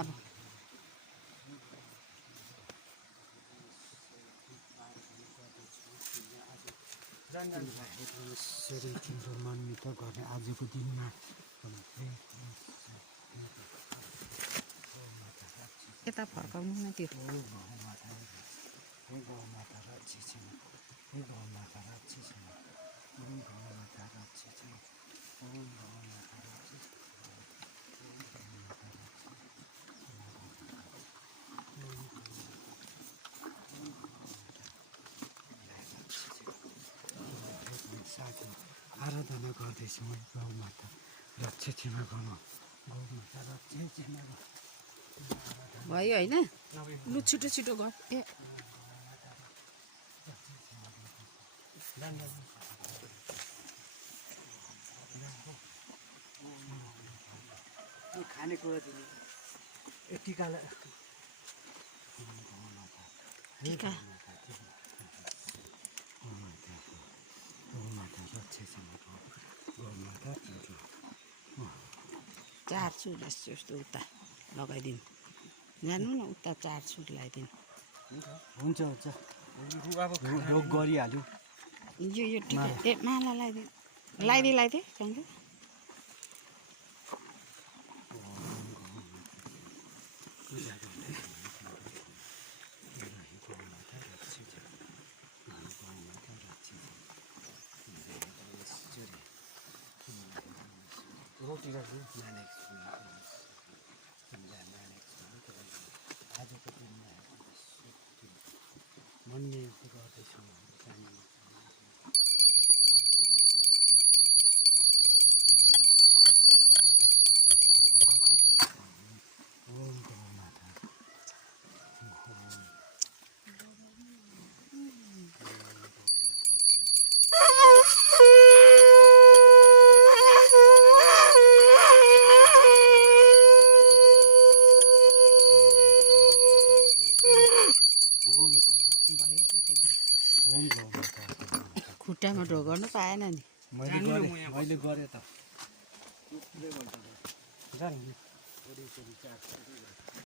अब तिम्रो मान्यता गर्ने आजको दिनमा यता फर्काउनु न त्यो आराधना गर्दैछु म गौमाता रक्षिमा गर्नु गौमाता रक्षिमा भयो होइन लु छिटो छिटो गर ए खानेकुरा दिनु टिका टिका गौमाता रक्षिमा गौमाता चार सुट जस्तो उता लगाइदिनु जानु न उता चार सुट लगाइदिनु हुन्छ हुन्छ ढोक गरिहाल्यो यो टिका ए माला लगाइदिए कान्छो रोटी आजको दिनमा मन्ने गर्दैछौँ खुट्टामा ढो गर्नु पाएन नि मैले गरेँ त